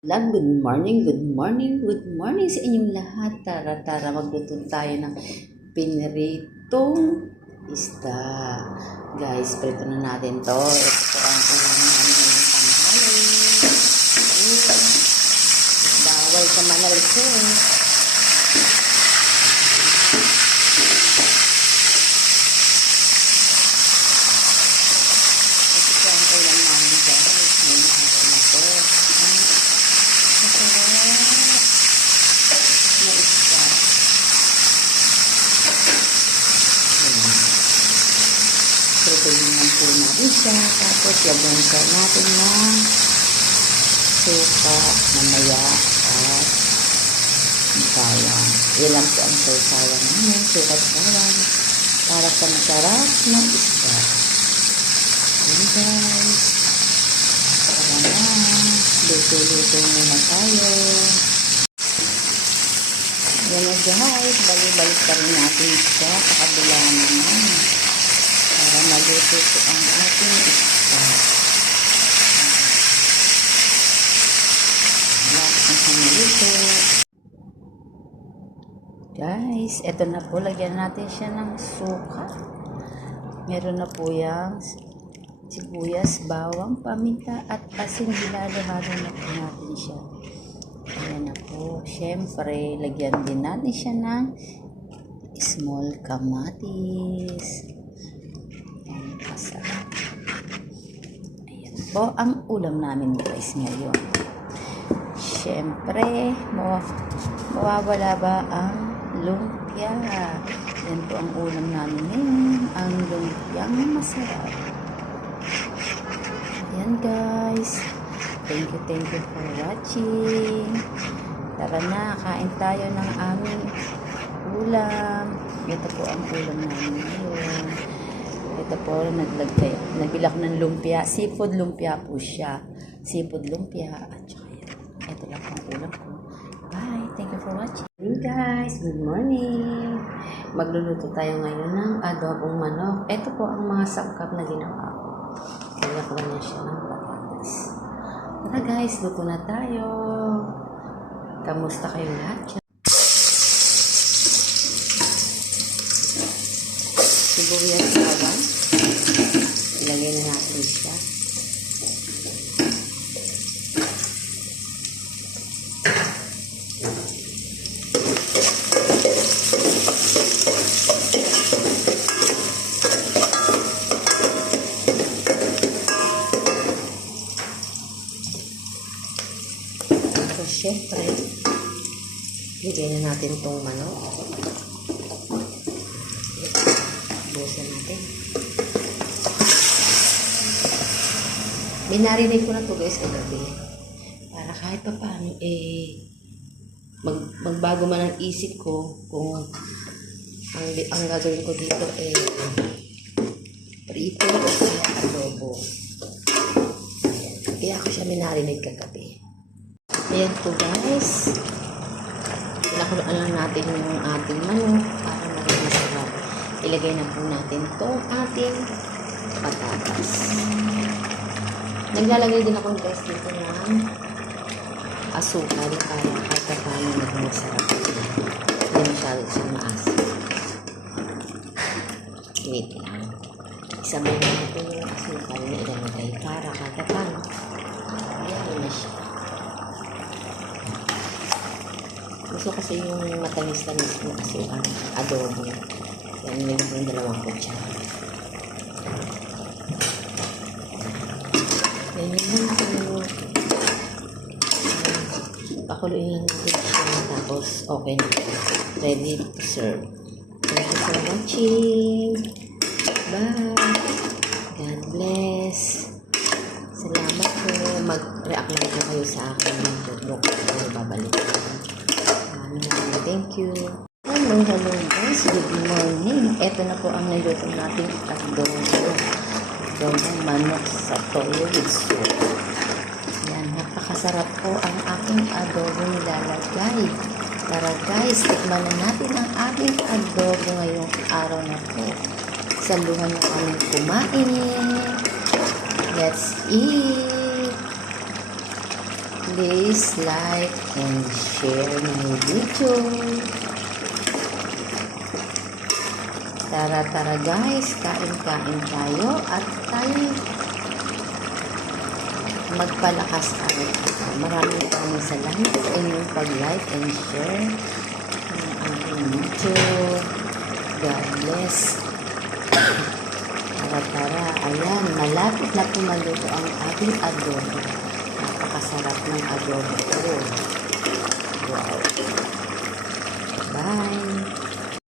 Love, good morning, good morning, good morning sa inyong lahat. Tara, tara, magluto tayo ng piniritong isda. Guys, prito na natin to. Ito ang ulam namin ngayong tanghali. Bawal ka manalisin. Ito po ang ulam namin guys. Ngayong araw na to. Ang Masarap na isda. Ayan. Tutuloy siya. Tapos ka natin ng suka mamaya at bawang. Yan lang po ang sausawan namin. Suka at bawang. Para sa masarap na isda. Ayan guys. Tara na. Luto-luto muna tayo. Yan na guys. Balik-balik pa rin natin siya sa kabila naman. Para maluto po ang ating isda. Lapit na siya maluto. Guys, eto na po. Lagyan natin siya ng suka. Meron na po yung sibuyas, bawang, paminta at asin. Hinalo-halo na po natin siya. Ayan na po. Siyempre, lagyan din natin siya ng small kamatis. Masarap. Ayan po ang ulam namin guys ngayon. Siyempre, mawa- mawawala ba ang lumpia? Yan po ang ulam namin ngayon. Ang lumpiang masarap. Ayan guys. Thank you, thank you for watching. Tara na, kain tayo ng aming ulam. Ito po ang ulam namin ngayon. Ito po, naglagay, nagbilak ng lumpia. Seafood lumpia po siya. Seafood lumpia. At saka yan. Ito lang ang ulam ko. Bye. Thank you for watching. Hey guys, good morning. Magluluto tayo ngayon ng adobong manok. Ito po ang mga sangkap na ginawa ko. Ko na siya ng patatas. Tara guys, luto na tayo. Kamusta kayo lahat Sibuyas bawang. Ilagay na natin siya. So, syempre, lagay na natin tong manok. Busan natin. Minarinig ko na to guys kagabi. Para kahit pa paano, eh, mag, magbago man ang isip ko kung ang, ang gagawin ko dito eh prito o kaya adobo. Ayan. Kaya ako siya minarinig kagabi. Ayan po guys. Pinakuluan lang natin yung ating manok para maging. Ilagay na po natin itong ating patatas. Naglalagay din ako guys dito ng asukal para kahit pa paano maging masarap. Hindi masyado siya maasim. Wait lang. Isabay na natin yung asukal na ilalagay para kahit pa paano. Ayan na siya. Gusto kasi yung matamis-tamis na kasi ang adobo. Yan, meron ko yung dalawang kutsara. Yan yun lang po. Pakuluin natin siya tapos okay na. Ready to serve. Thank you for watching. Bye. God bless. Salamat po. Mag-react lang po kayo sa akin ng book. Ano babalik. Thank you. Hello, hello guys. Good morning. Ito na po ang niluto nating adobo. Adobong manok sa toyo with soup. Yan, napakasarap po ang aking adobo nilalagay. Tara guys, tikman na natin ang ating adobo ngayong araw na po. Saluhan na kami kumain. Let's eat! Please like and share my video. Tara, tara guys, kain-kain tayo at tayo magpalakas tayo. Maraming maraming salamat sa inyong pag-like and share ng aking video. God bless. Tara, tara. Ayan, malapit na pumaluto ang ating adobo. Napakasarap ng adobo. Wow. Bye.